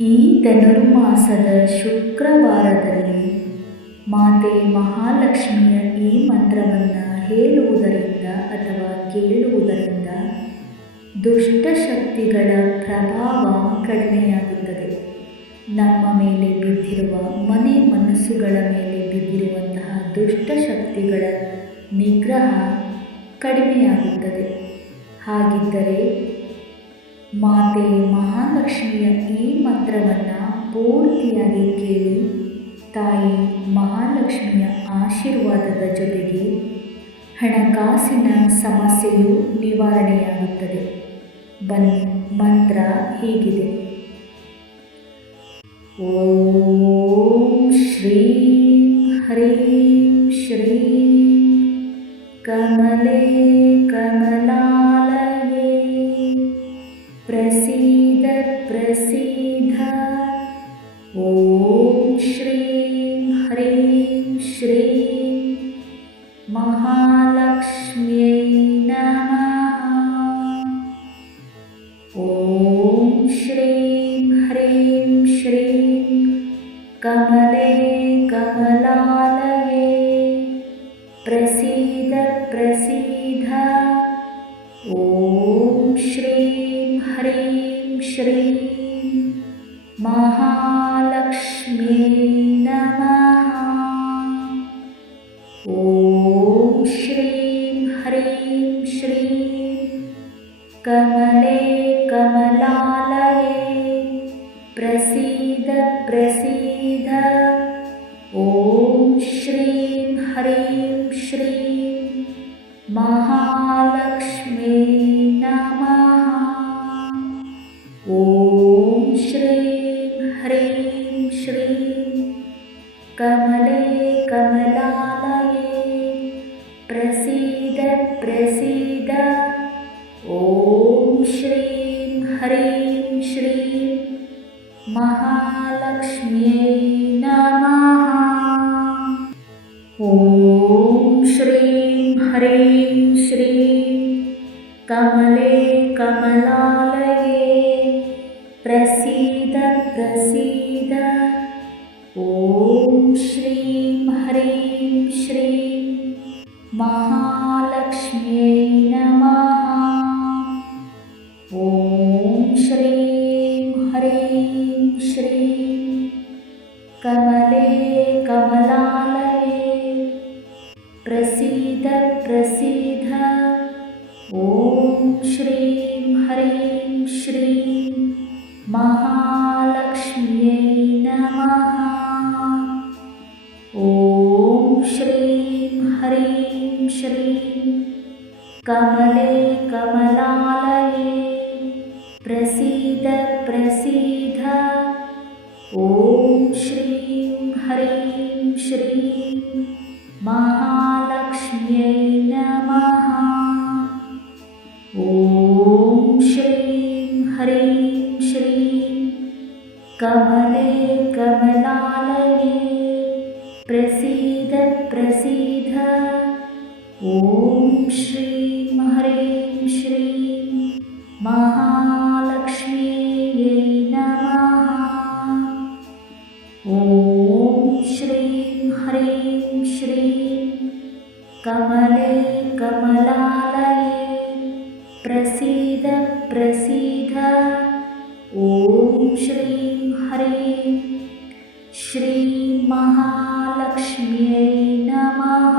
ಈ ಧನುರ್ಮಾಸದ ಶುಕ್ರವಾರದಲ್ಲಿ ಮಾತೆ ಮಹಾಲಕ್ಷ್ಮಿಯ ಈ ಮಂತ್ರವನ್ನು ಹೇಳುವುದರಿಂದ ಅಥವಾ ಕೇಳುವುದರಿಂದ ದುಷ್ಟಶಕ್ತಿಗಳ ಪ್ರಭಾವ ಕಡಿಮೆಯಾಗುತ್ತದೆ. ನಮ್ಮ ಮೇಲೆ ಬಿದ್ದಿರುವ ಮನೆ ಮನಸ್ಸುಗಳ ಮೇಲೆ ಬಿದ್ದಿರುವಂತಹ ದುಷ್ಟಶಕ್ತಿಗಳ ನಿಗ್ರಹ ಕಡಿಮೆಯಾಗುತ್ತದೆ. ಹಾಗಿದ್ದರೆ ಮಾತೆ ಮಹಾಲಕ್ಷ್ಮಿಯ ಈ ಮಂತ್ರವನ್ನು ಪೂರ್ತಿಯಾಗಿ ಕೇಳಿ ತಾಯಿ ಮಹಾಲಕ್ಷ್ಮಿಯ ಆಶೀರ್ವಾದದ ಜೊತೆಗೆ ಹಣಕಾಸಿನ ಸಮಸ್ಯೆಯು ನಿವಾರಣೆಯಾಗುತ್ತದೆ. ಬನ್ನಿ, ಮಂತ್ರ ಹೀಗಿದೆ: ಓಂ ಶ್ರೀಂ ಹ್ರೀಂ ಶ್ರೀಂ ಕಮಲೆ ಕಮಲಾಲಯೇ ಪ್ರಸೀದ ಪ್ರಸೀದ. ಓಂ ಶ್ರೀಂ ಹ್ರೀಂ ಶ್ರೀಂ ಮಹಾಲಕ್ಷ್ಮ್ಯೈ ನಮಃ. ಓಂ ಶ್ರೀಂ ಹ್ರೀಂ ಶ್ರೀಂ ಕಮಲೆ ಕಮಲಾಲಯೇ ಪ್ರಸೀದ ಪ್ರಸೀದ. ಓಂ ಶ್ರೀಂ ಹ್ರೀಂ ಶ್ರೀಂ ಮಹಾಲಕ್ಷ್ಮ್ಯೈ ನಮಃ. ಓಂ ಶ್ರೀಂ ಹ್ರೀಂ ಶ್ರೀಂ ಕಮಲೆ ಕಮಲಾಲಯೇ ಪ್ರಸೀದ ಪ್ರಸೀದ. ಓಂ ಶ್ರೀಂ ಹ್ರೀಂ ಶ್ರೀಂ ಮಹಾಲಕ್ಷ್ಮ್ಯೈ ನಮಃ. ಓಂ ಶ್ರೀಂ ಹ್ರೀಂ ಶ್ರೀಂ ಕಮಲೆ ಕಮಲಾಲಯೇ ಪ್ರಸೀದ ಪ್ರಸೀದ. ಓಂ ಶ್ರೀಂ ಹ್ರೀಂ ಶ್ರೀಂ ಮಹಾಲಕ್ಷ್ಮ್ಯೈ ನಮಃ. ಓಂ ಶ್ರೀಂ ಹ್ರೀಂ ಶ್ರೀಂ ಕಮಲೆ ಕಮಲಾಲಯೇ ಪ್ರಸೀದ ಪ್ರಸೀದ. ಓಂ ಶ್ರೀಂ ಹ್ರೀಂ ಶ್ರೀಂ ಮಹಾಲಕ್ಷ್ಮ್ಯೈ ನಮಃ. ಓಂ ಶ್ರೀಂ ಹ್ರೀಂ ಶ್ರೀಂ ಕಮಲೆ ಕಮಲಾಲಯೇ ಪ್ರಸೀದ ಪ್ರಸೀದ. ಓಂ ಶ್ರೀಂ ಹ್ರೀಂ ಶ್ರೀಂ ಮಹಾಲಕ್ಷ್ಮ್ಯೈ ನಮಃ. ಓಂ ಶ್ರೀಂ ಹ್ರೀಂ ಶ್ರೀಂ ಕಮಲೆ ಕಮಲಾಲಯೇ ಪ್ರಸೀದ ಪ್ರಸೀದ. ಓಂ ಶ್ರೀಂ ಹ್ರೀಂ ಶ್ರೀಂ ಮಹಾಲಕ್ಷ್ಮ್ಯೈ ನಮಃ. ಓಂ ಶ್ರೀಂ ಹ್ರೀಂ ಶ್ರೀಂ ಕಮಲೆ ಕಮಲಾಲಯೇ ಪ್ರಸೀದ ಪ್ರಸೀದ. ಓಂ ಶ್ರೀಂ ಹ್ರೀಂ ಶ್ರೀಂ ಮಹಾಲಕ್ಷ್ಮ್ಯೈ ನಮಃ. ಓಂ ಶ್ರೀಂ ಹ್ರೀಂ ಶ್ರೀಂ ಕಮಲೆ ಕಮಲಾಲಯೇ ಪ್ರಸೀದ ಪ್ರಸೀದ. ಓಂ ಶ್ರೀಂ ಹ್ರೀಂ ಶ್ರೀಂ ಮಹಾಲಕ್ಷ್ಮ್ಯೈ ನಮಃ.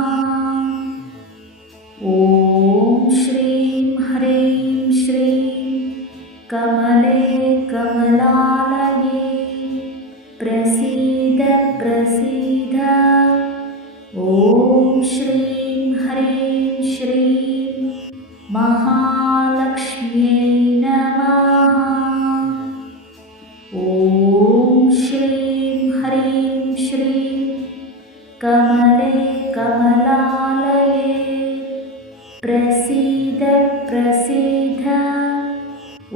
ಓಂ ಶ್ರೀಂ ಹ್ರೀಂ ಶ್ರೀಂ ಕಮಲೆ ಕಮಲಾಲಯೇ ಪ್ರಸೀದ ಪ್ರಸೀದ. ಓಂ ಶ್ರೀಂ ಹ್ರೀಂ ಶ್ರೀಂ ಮಹಾಲಕ್ಷ್ಮ್ಯೈ ನಮಃ. ಓಂ ಶ್ರೀಂ ಹ್ರೀಂ ಶ್ರೀಂ ಕಮಲೆ ಕಮಲಾಲಯೇ ಪ್ರಸೀದ ಪ್ರಸೀದ.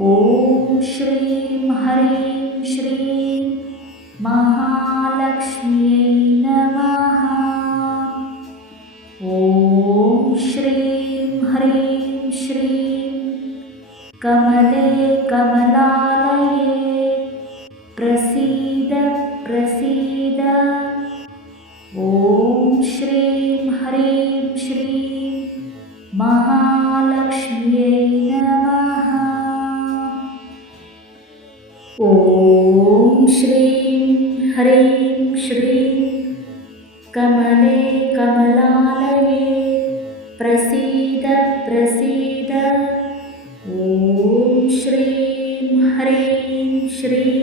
ಓಂ ಶ್ರೀಂ ಹ್ರೀಂ ಶ್ರೀಂ ಮಹಾಲಕ್ಷ್ಮ್ಯೈ ನಮಃ. ಓಂ ಶ್ರೀಂ ಹ್ರೀಂ ಶ್ರೀಂ ಕಮಲೆ ಕಮಲಾಲಯೇ प्रसीद प्रसीद। ॐ श्रीं ह्रीं श्रीं महालक्ष्म्यै नमः। ॐ श्रीं ह्रीं श्रीं कमले कमलालये प्रसीद प्रसीद। ॐ श्रीं ह्रीं श्रीं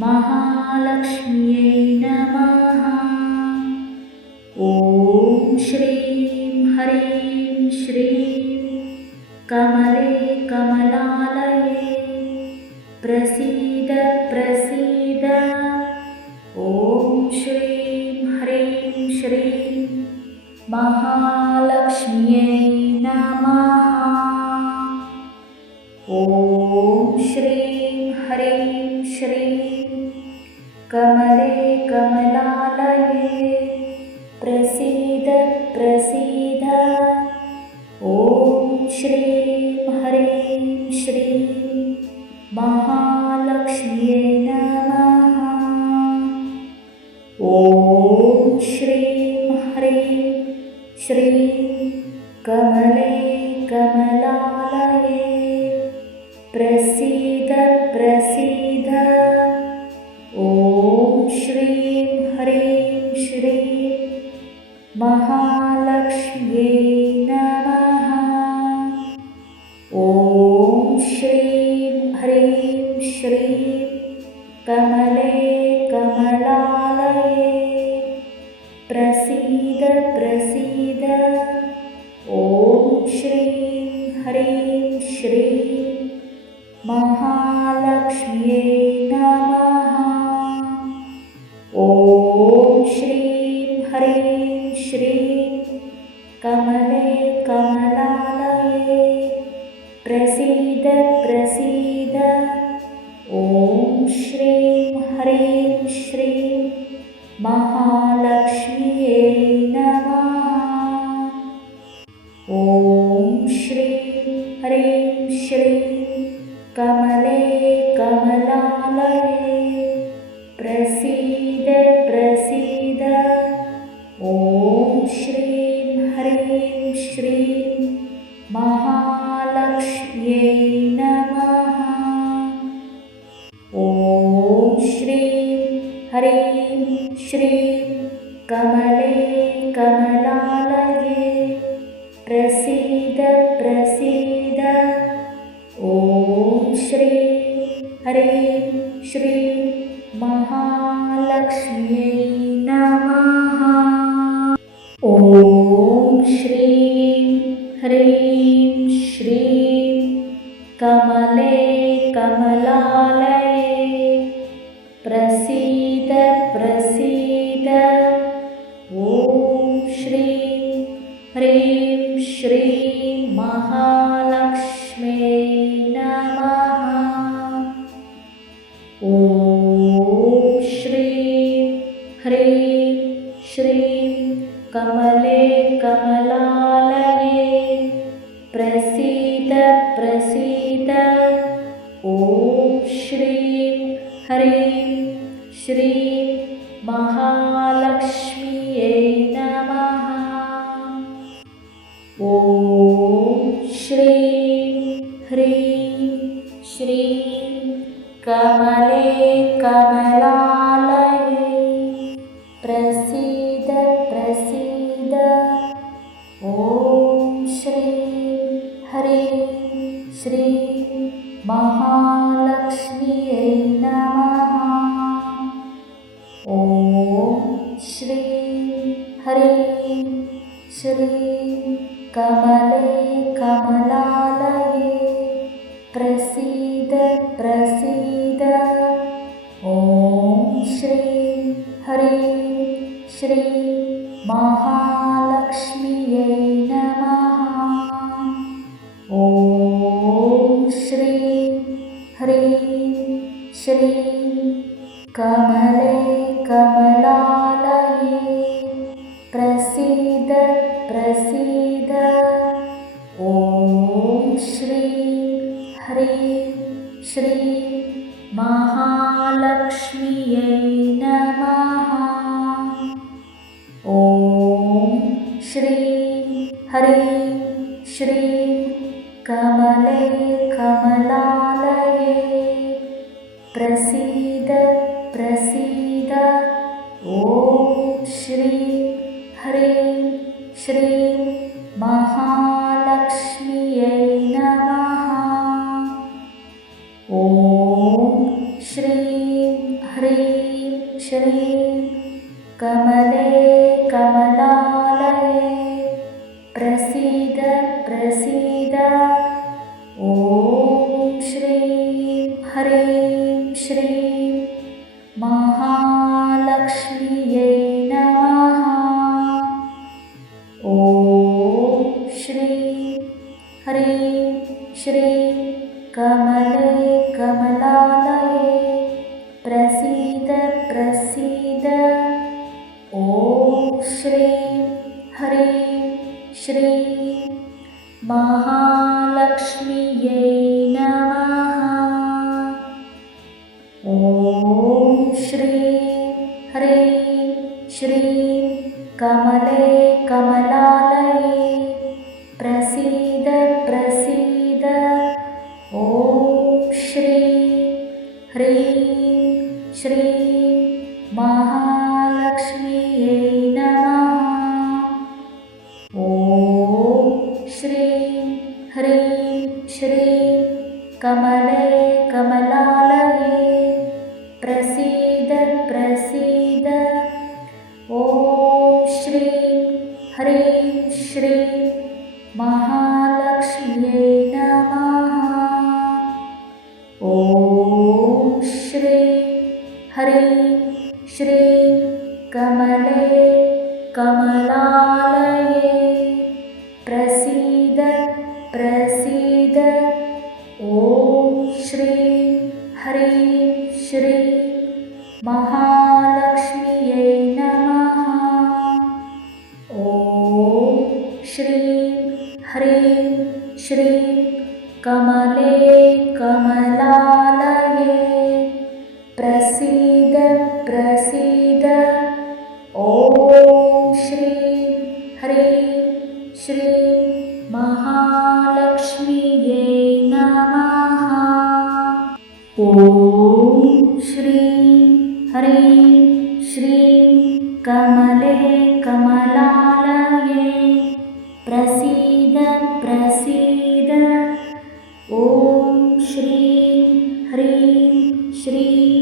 महालक्ष्म्यै नमः। ॐ श्रीं ह्रीं श्रीं कमले कमलालये प्रसीद प्रसीद। ॐ श्रीं ह्रीं श्रीं महालक्ष्म्यै नमः। ॐ श्रीं ह्रीं श्रीं कमले कमलालये प्रसीद प्रसीद। ॐ श्रीं ह्रीं श्रीं महालक्ष्म्यै नमः। ॐ श्रीं ह्रीं श्रीं कमले कमलालये प्रसीद प्रसीद। ॐ श्रीं ह्रीं श्रीं महालक्ष्म्यै नमः। ॐ श्रीं ह्रीं श्रीं कमले कमलालये प्रसीद प्रसीद। ॐ श्रीं ह्रीं श्रीं महालक्ष्म्यै नमः। ॐ श्रीं ह्रीं श्रीं कमले कमलालये प्रसीद प्रसीद। ॐ श्रीं ह्रीं श्रीं महालक्ष्म्यै नमः। ॐ श्रीं ह्रीं श्रीं कमले कमलालये प्रसीद प्रसीद। ॐ श्रीं ह्रीं श्रीं महालक्ष्म्यै नमः। ॐ श्रीं ह्रीं श्रीं कमले कमलालये प्रसीद प्रसीद। ॐ श्रीं ह्रीं श्रीं महालक्ष्म्यै नमः। ॐ श्रीं ह्रीं श्रीं कमले कमलालये प्रसीद प्रसीद। ॐ श्रीं ह्रीं श्रीं महालक्ष्म्यै नमः। ॐ श्रीं ह्रीं श्रीं कमले कमलालये प्रसीद प्रसीद। ॐ श्रीं ह्रीं श्रीं महालक्ष्म्यै नमः। ॐ श्रीं ह्रीं श्रीं कमले कमलालये प्रसीद प्रसीद। ॐ श्रीं ह्रीं श्रीं महालक्ष्म्यै नमः। ॐ श्रीं ह्रीं श्रीं कमले कमलालये प्रसीद प्रसीद। ॐ श्रीं ह्रीं श्रीं महालक्ष्म्यै नमः। ॐ श्रीं ह्रीं श्रीं कमले कमलालये प्रसीद प्रसीद। ॐ श्रीं ह्रीं श्रीं महालक्ष्म्यै नमः। ॐ श्रीं ह्रीं श्रीं कमले कमलालये प्रसीद प्रसीद। ॐ श्रीं ह्रीं श्रीं महालक्ष्म्यै नमः। ॐ श्रीं ह्रीं श्रीं कमले कमलालये प्रसीद प्रसीद। ॐ श्रीं ह्रीं श्रीं महालक्ष्म्यै नमः। ॐ श्रीं ह्रीं श्रीं कमले कमलालये प्रसीद प्रसीद। ॐ श्रीं ह्रीं श्रीं महालक्ष्म्यै नमः। ॐ श्रीं ह्रीं श्रीं कमले कमलालये प्रसीद प्रसीद। ॐ श्रीं ह्रीं श्रीं महालक्ष्म्यै नमः। ॐ श्रीं ह्रीं श्रीं कमले कमलालये प्रसीद प्रसीद। ॐ श्रीं ह्रीं श्रीं महालक्ष्म्यै नमः। ॐ श्रीं ह्रीं श्रीं कमले कमलालये प्रसीद प्रसीद। ॐ श्रीं ह्रीं श्रीं महालक्ष्म्यै नमः। ॐ श्रीं ह्रीं श्रीं कमले कमलालये प्रसीद प्रसीद। ॐ श्रीं ह्रीं श्रीं महालक्ष्म्यै नमः। ॐ श्रीं ह्रीं श्रीं कमले कमलालये प्रसीद प्रसीद। ॐ श्रीं ह्रीं श्रीं